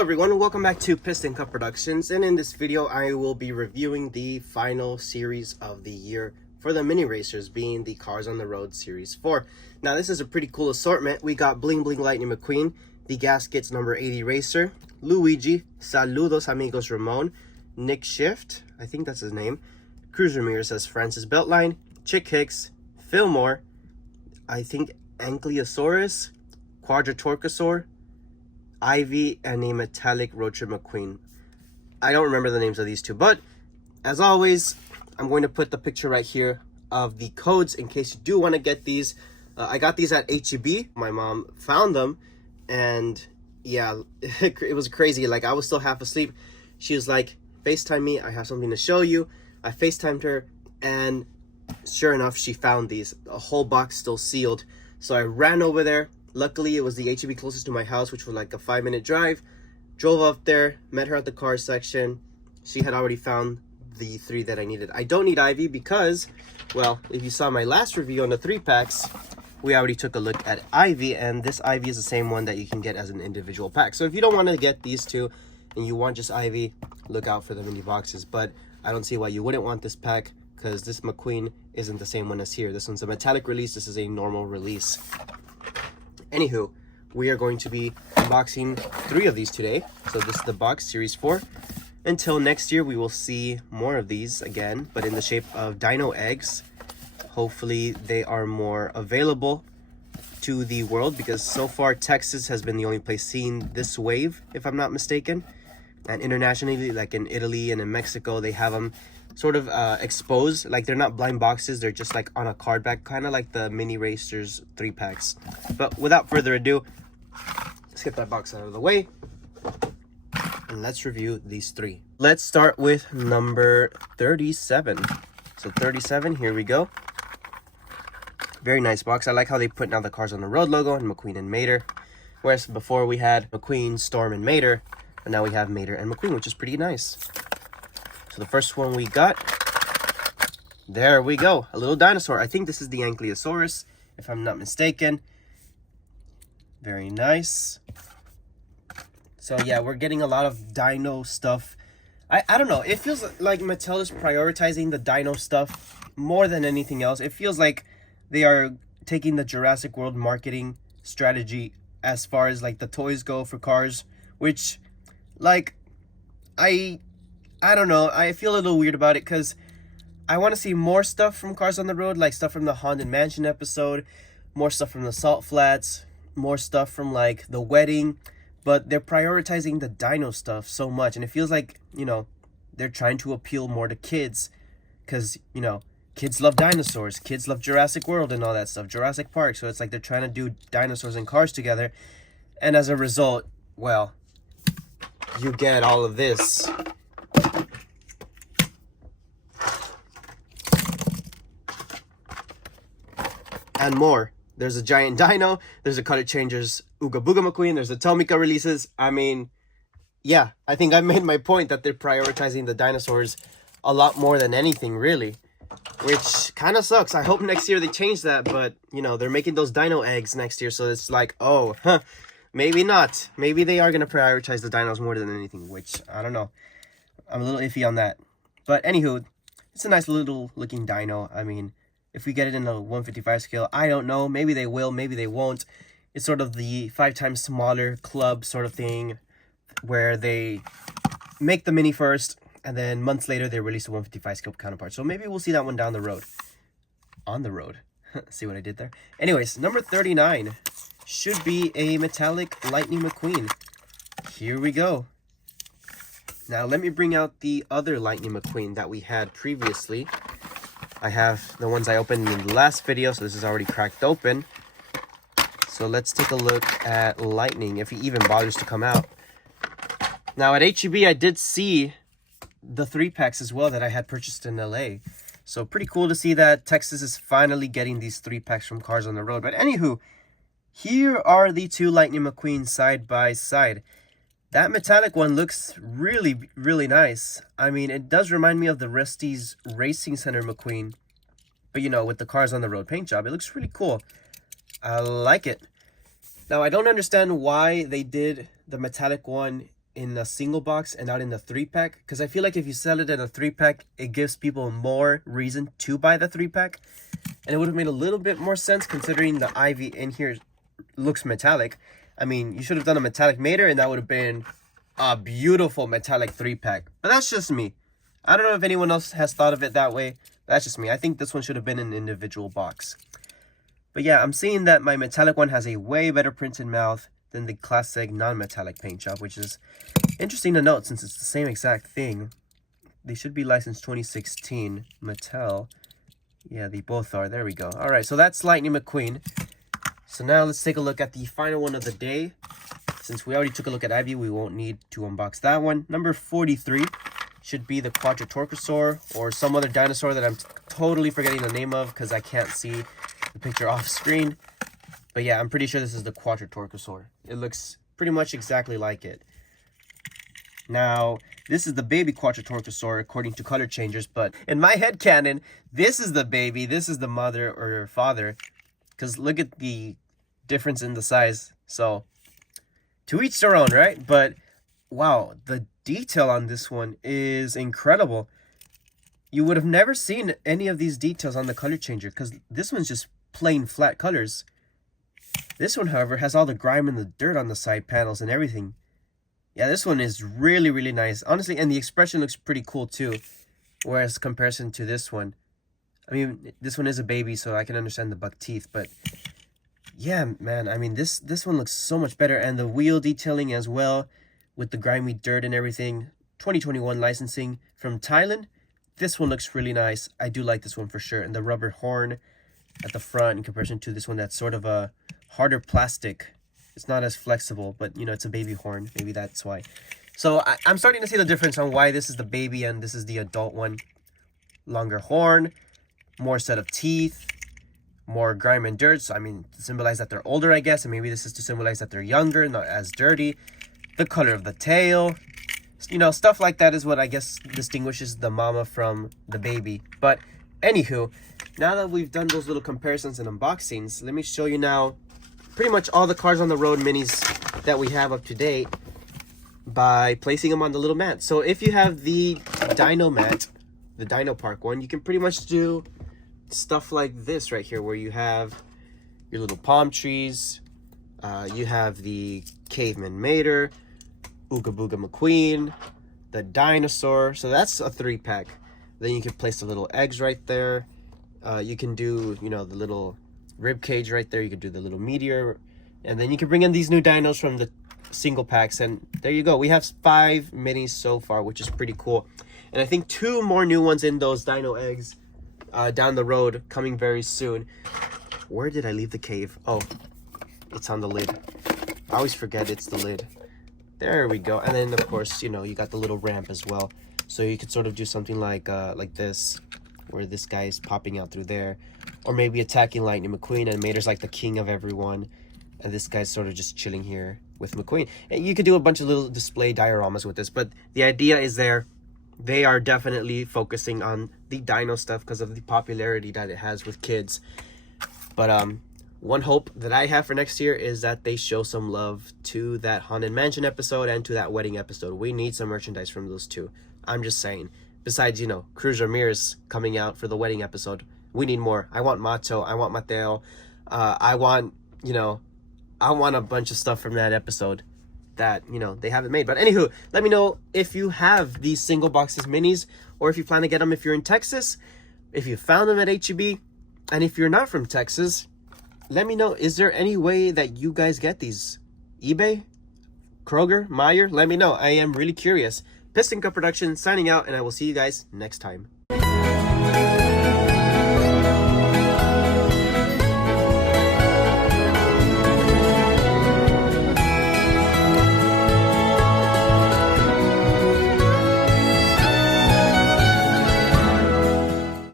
Hello everyone, welcome back to Piston Cup Productions, and in this video I will be reviewing the final series of the year for the mini racers, being the Cars on the Road Series 4. Now this is a pretty cool assortment. We got Bling Bling Lightning McQueen, the Gaskets number 80 Racer, Luigi, Saludos Amigos Ramon, Nick Shift, I think that's his name, Cruz Ramirez as Francis Beltline, Chick Hicks, Fillmore, I think Ankylosaurus, Quattro-torcosaur, Ivy, and a metallic Road Trip McQueen. I don't remember the names of these two, but as always, I'm going to put the picture right here of the codes in case you do want to get these. I got these at HEB. My mom found them, and yeah, it was crazy. Like, I was still half asleep. She was like, FaceTime me, I have something to show you. I FaceTimed her, and sure enough, she found these. A whole box still sealed. So I ran over there. Luckily, it was the HEB closest to my house, which was like a 5-minute drive. Drove up there, met her at the car section. She had already found the 3 that I needed. I don't need Ivy because, well, if you saw my last review on the 3-packs, we already took a look at Ivy, and this Ivy is the same one that you can get as an individual pack. So if you don't want to get these two and you want just Ivy, look out for them in the boxes. But I don't see why you wouldn't want this pack, because this McQueen isn't the same one as here. This one's a metallic release. This is a normal release. Anywho, we are going to be unboxing 3 of these today. So this is the box, Series 4. Until next year, we will see more of these again, but in the shape of Dino eggs. Hopefully, they are more available to the world, because so far, Texas has been the only place seeing this wave, if I'm not mistaken. And internationally, like in Italy and in Mexico, they have them sort of exposed. Like, they're not blind boxes, they're just like on a card back, kind of like the mini racers 3-packs. But without further ado, let's get that box out of the way and let's review these 3. Let's start with number 37. So 37, here we go. Very nice box. I like how they put now the Cars on the Road logo and McQueen and Mater, whereas before we had McQueen, Storm, and Mater, but now we have Mater and McQueen, which is pretty nice. So the first one we got, there we go, a little dinosaur. I think this is the Ankylosaurus, if I'm not mistaken. Very nice. So yeah, we're getting a lot of dino stuff. I don't know, it feels like Mattel is prioritizing the dino stuff more than anything else. It feels like they are taking the Jurassic World marketing strategy as far as like the toys go for Cars, which, like, I don't know, I feel a little weird about it, because I want to see more stuff from Cars on the Road, like stuff from the Haunted Mansion episode, more stuff from the Salt Flats, more stuff from like the wedding, but they're prioritizing the dino stuff so much, and it feels like, you know, they're trying to appeal more to kids, because, you know, kids love dinosaurs, kids love Jurassic World and all that stuff, Jurassic Park, so it's like they're trying to do dinosaurs and cars together, and as a result, well, you get all of this. And more. There's a giant dino, there's a Color Changers Ooga Booga McQueen, there's the Tomica releases. I mean, yeah, I think I made my point that they're prioritizing the dinosaurs a lot more than anything, really. Which kind of sucks. I hope next year they change that, but, you know, they're making those dino eggs next year, so it's like, oh, maybe not. Maybe they are going to prioritize the dinos more than anything, which, I don't know. I'm a little iffy on that. But anywho, it's a nice little looking dino. I mean, if we get it in a 155 scale, I don't know. Maybe they will, maybe they won't. It's sort of the 5 times smaller club sort of thing, where they make the mini first, and then months later they release a 155 scale counterpart. So maybe we'll see that one down the road. On the road. See what I did there? Anyways, number 39 should be a metallic Lightning McQueen. Here we go. Now let me bring out the other Lightning McQueen that we had previously. I have the ones I opened in the last video, so this is already cracked open. So let's take a look at Lightning, if he even bothers to come out. Now at HEB, I did see the 3-packs as well that I had purchased in LA. So pretty cool to see that Texas is finally getting these 3-packs from Cars on the Road. But anywho, here are the 2 Lightning McQueen side by side. That metallic one looks really, really nice. I mean, it does remind me of the Rusty's Racing Center McQueen. But, you know, with the Cars on the Road paint job, it looks really cool. I like it. Now, I don't understand why they did the metallic one in a single box and not in the 3-pack, because I feel like if you sell it in a 3-pack, it gives people more reason to buy the 3-pack, and it would have made a little bit more sense considering the Ivy in here looks metallic. I mean, you should have done a metallic Mater, and that would have been a beautiful metallic 3-pack. But that's just me. I don't know if anyone else has thought of it that way. That's just me. I think this one should have been an individual box. But yeah, I'm seeing that my metallic one has a way better printed mouth than the classic non-metallic paint job, which is interesting to note since it's the same exact thing. They should be licensed 2016 Mattel. Yeah, they both are. There we go. All right, so that's Lightning McQueen. So now let's take a look at the final one of the day. Since we already took a look at Ivy, we won't need to unbox that one. Number 43 should be the Quattro-torcosaur or some other dinosaur that I'm totally forgetting the name of because I can't see the picture off screen. But yeah, I'm pretty sure this is the Quattro-torcosaur. It looks pretty much exactly like it. Now, this is the baby Quattro-torcosaur according to color changers, but in my headcanon, this is the baby, this is the mother or father. Because look at the difference in the size. So, to each their own, right? But, wow, the detail on this one is incredible. You would have never seen any of these details on the color changer because this one's just plain flat colors. This one, however, has all the grime and the dirt on the side panels and everything. Yeah, this one is really, really nice. Honestly, and the expression looks pretty cool too. Whereas comparison to this one, I mean, this one is a baby, so I can understand the buck teeth. But yeah, man, I mean, this one looks so much better. And the wheel detailing as well with the grimy dirt and everything. 2021 licensing from Thailand. This one looks really nice. I do like this one for sure. And the rubber horn at the front in comparison to this one that's sort of a harder plastic. It's not as flexible, but you know, it's a baby horn. Maybe that's why. So I'm starting to see the difference on why this is the baby and this is the adult one. Longer horn, more set of teeth, more grime and dirt. So I mean, to symbolize that they're older, I guess. And maybe this is to symbolize that they're younger, not as dirty. The color of the tail. You know, stuff like that is what I guess distinguishes the mama from the baby. But anywho, now that we've done those little comparisons and unboxings, let me show you now pretty much all the Cars on the Road minis that we have up to date by placing them on the little mat. So if you have the Dino mat, the Dino Park one, you can pretty much do stuff like this right here where you have your little palm trees, you have the Caveman Mater, Ooga Booga McQueen, the Dinosaur. So that's a 3-pack. Then you can place the little eggs right there. You can do, you know, the little rib cage right there. You could do the little meteor. And then you can bring in these new dinos from the single packs. And there you go. We have 5 minis so far, which is pretty cool. And I think 2 more new ones in those dino eggs down the road coming very soon. Where did I leave the cave? Oh, it's on the lid. I always forget it's the lid. There we go. And then, of course, you know, you got the little ramp as well. So you could sort of do something like this, where this guy is popping out through there. Or maybe attacking Lightning McQueen, and Mater's like the king of everyone. And this guy's sort of just chilling here with McQueen. And you could do a bunch of little display dioramas with this. But the idea is there. They are definitely focusing on the dino stuff because of the popularity that it has with kids. But one hope that I have for next year is that they show some love to that Haunted Mansion episode and to that wedding episode. We need some merchandise from those two. I'm just saying. Besides, you know, Cruz Ramirez coming out for the wedding episode. We need more. I want Macho. I want Mateo. I want, you know, I want a bunch of stuff from that episode that, you know, they haven't made. But anywho, let me know if you have these single boxes minis or if you plan to get them if you're in Texas, if you found them at H-E-B, and if you're not from Texas, let me know. Is there any way that you guys get these? eBay? Kroger? Meijer? Let me know. I am really curious. Piston Cup Productions signing out, and I will see you guys next time.